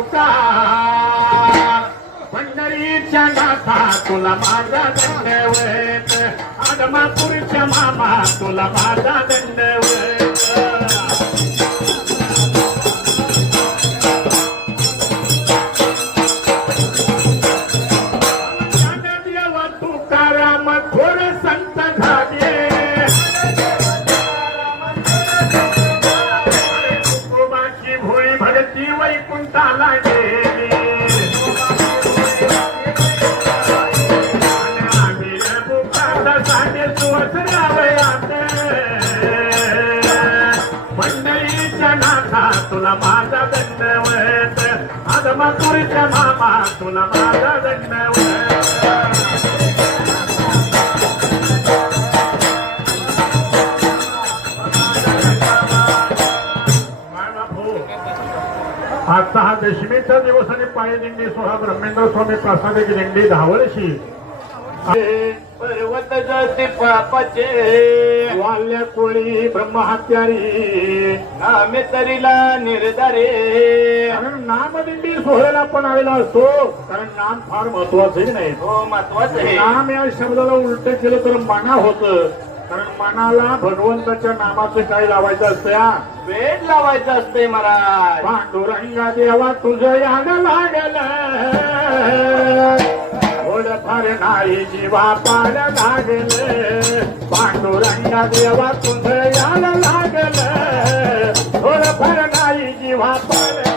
पुकार पंढरीच्या नाथा तुला माझा दंडवत आदमापूरच्या मामा तुला माझा दंडवत वैकुंठाला गेली आम्ही पुकारसाठी सुवसरावयात मंडळीच्या नाथा तुला माझा दंडवत आदमापूरच्या मामा तुला माझा दंडवत आजचा हा दशमीचा दिवस आणि पायी दिंडी सोहळा ब्रह्मेंद्र स्वामी प्रासादिक दिंडी धावळशी पर्वत जसे पापाचे वाल्या कोळी ब्रह्महत्यारी नामे तरीला निर्धारे कारण नामदिंडी सोहळ्याला आपण आलेला असतो कारण नाम फार महत्वाचं नाही हो महत्वाचं आहे नाम या शब्दाला उलट केलं तर मना होतं कारण मनाला भगवंताच्या नामाचं काय लावायचं असतं वेळ लावायचं असते महाराज पांडुरंगा देवा तुझं याग लागल थोडंफार नाही जीवा पाल लागल पांडुरंगा देवा तुझं याग लागल थोडंफार नाही जीवा पाल